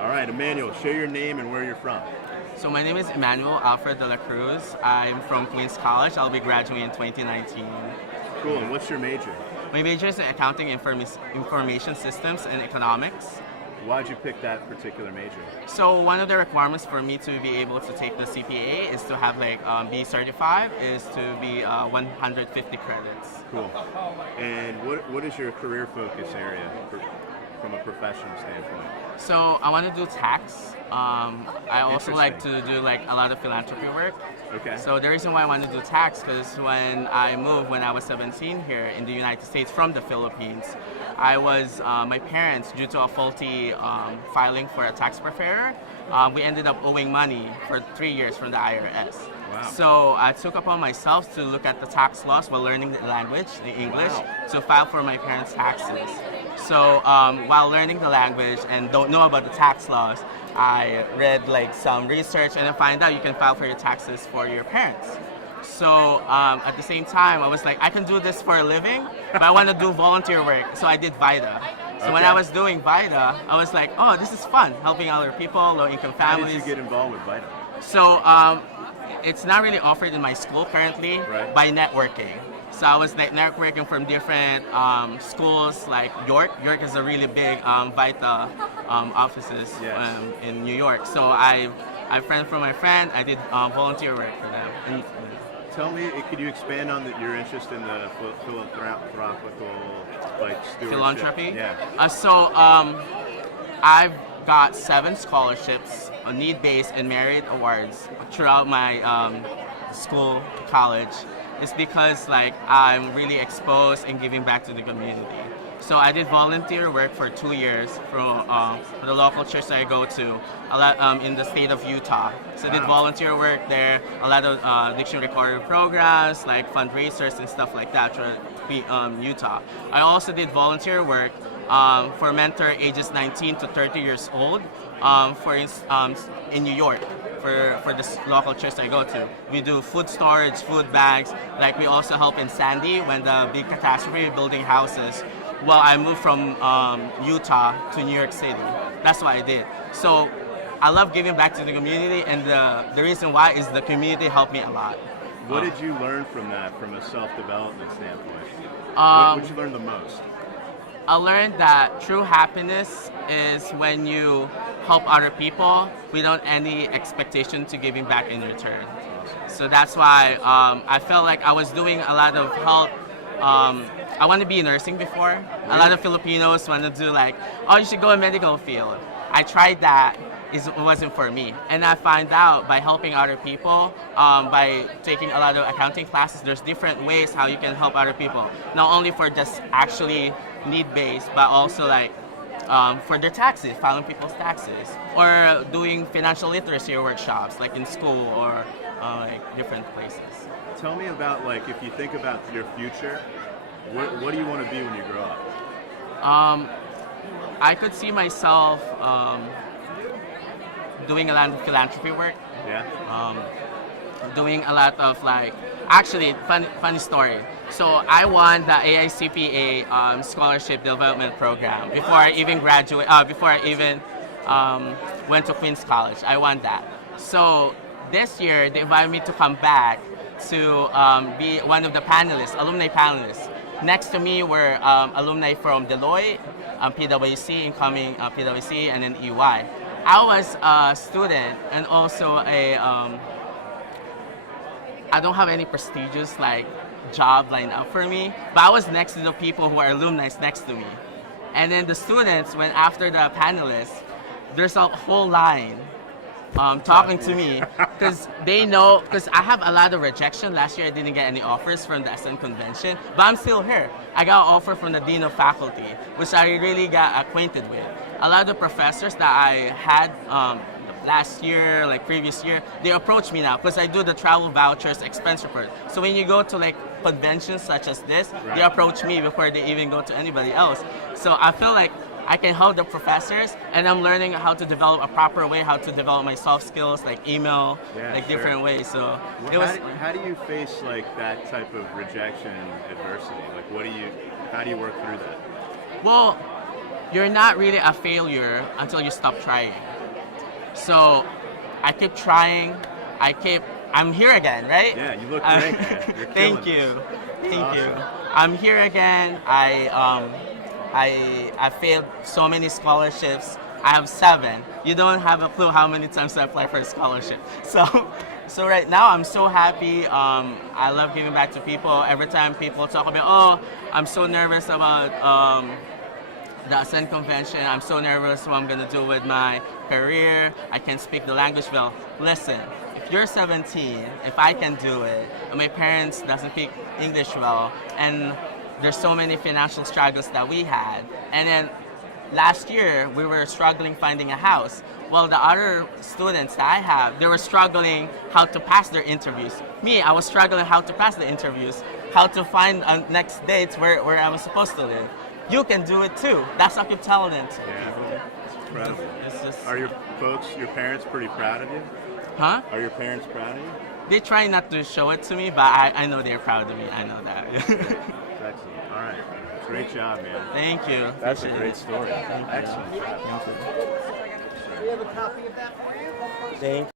All right, Emmanuel, share your name and where you're from. So my name is Emmanuel Alfred de la Cruz. I'm from Queens College. I'll be graduating in 2019. Cool, and what's your major? My major is in accounting, information systems, and economics. Why'd you pick that particular major? So one of the requirements for me to be able to take the CPA is to have be certified, is to be 150 credits. Cool. And what is your career focus area from a professional standpoint? So I want to do tax. I also like to do a lot of philanthropy work. Okay. So the reason why I want to do tax, because when I moved when I was 17 here in the United States from the Philippines, my parents, due to a faulty filing for a tax preparer, we ended up owing money for 3 years from the IRS. Wow. So I took upon myself to look at the tax laws while learning the language, the English, to file for my parents' taxes. So while learning the language and don't know about the tax laws, I read some research and I find out you can file for your taxes for your parents. So at the same time, I was like, I can do this for a living, but I want to do volunteer work. So I did VITA. So when I was doing VITA, I was like, oh, this is fun, helping other people, low-income families. How did you get involved with VITA? So it's not really offered in my school currently, right, by networking. So I was networking from different schools like York. York is a really big VITA offices in New York. So I friend from my friend, I did volunteer work for them. And, tell me, could you expand on your interest in the philanthropical stewardship? Philanthropy? Yeah. So I've got 7 scholarships, need-based and merit awards throughout my school, college. It's because I'm really exposed and giving back to the community. So I did volunteer work for 2 years for the local church that I go to, in the state of Utah. So I did volunteer work there, a lot of dictionary recorder programs, fundraisers and stuff like that throughout Utah. I also did volunteer work for mentor ages 19 to 30 years old in New York. For this local church I go to. We do food storage, food bags. We also help in Sandy when the big catastrophe, building houses. Well, I moved from Utah to New York City. That's what I did. So I love giving back to the community, and the reason why is the community helped me a lot. What did you learn from that, from a self-development standpoint? What did you learn the most? I learned that true happiness is when you help other people without any expectation to giving back in return. So that's why I felt like I was doing a lot of help. I want to be nursing before. Really? A lot of Filipinos want to do oh, you should go in medical field. I tried that. It wasn't for me. And I find out by helping other people, by taking a lot of accounting classes, there's different ways how you can help other people. Not only for just actually need-based, but also for their taxes, filing people's taxes, or doing financial literacy workshops in school or different places. Tell me about if you think about your future, what do you want to be when you grow up? I could see myself doing a lot of philanthropy work. Yeah. Doing a lot of actually funny story. So I won the AICPA scholarship development program before I even before I even went to Queens College. I won that. So this year they invited me to come back to be one of the panelists, alumni panelists. Next to me were alumni from Deloitte, PwC, incoming PwC, and then EY. I was a student and also I don't have any prestigious job lined up for me, but I was next to the people who are alumni next to me. And then the students, when after the panelists, there's a whole line talking to me because they know, because I have a lot of rejection. Last year I didn't get any offers from the SN convention, but I'm still here. I got an offer from the Dean of Faculty, which I really got acquainted with. A lot of the professors that I had last year, previous year, they approach me now because I do the travel vouchers expense report. So when you go to conventions such as this, they approach me before they even go to anybody else. So I feel like I can help the professors, and I'm learning how to develop a proper way, how to develop my soft skills, email, different ways. So how do you face that type of rejection and adversity? How do you work through that? Well, you're not really a failure until you stop trying. So I keep trying. I'm here again, right? Yeah, you look great, man. You're Thank killing you. it. Thank you. Awesome. I'm here again. I failed so many scholarships. I have 7. You don't have a clue how many times I applied for a scholarship. So right now I'm so happy. I love giving back to people. Every time people talk about, oh, I'm so nervous about the Ascend Convention. I'm so nervous what I'm gonna do with my career. I can't speak the language well. Listen, if you're 17, if I can do it, and my parents doesn't speak English well, and there's so many financial struggles that we had, and then last year we were struggling finding a house. Well, the other students that I have, they were struggling how to pass their interviews. Me, I was struggling how to pass the interviews, how to find next dates where I was supposed to live. You can do it too. That's what I'm telling them. Yeah, it's incredible. It's just, Are your parents pretty proud of you? huh? Are your parents proud of you? They try not to show it to me, but I know they're proud of me. I know that. Excellent. All right. Great job, man. Thank you. That's a Appreciate great it. story. Excellent job. Thank you. We have a copy of that for you. Thank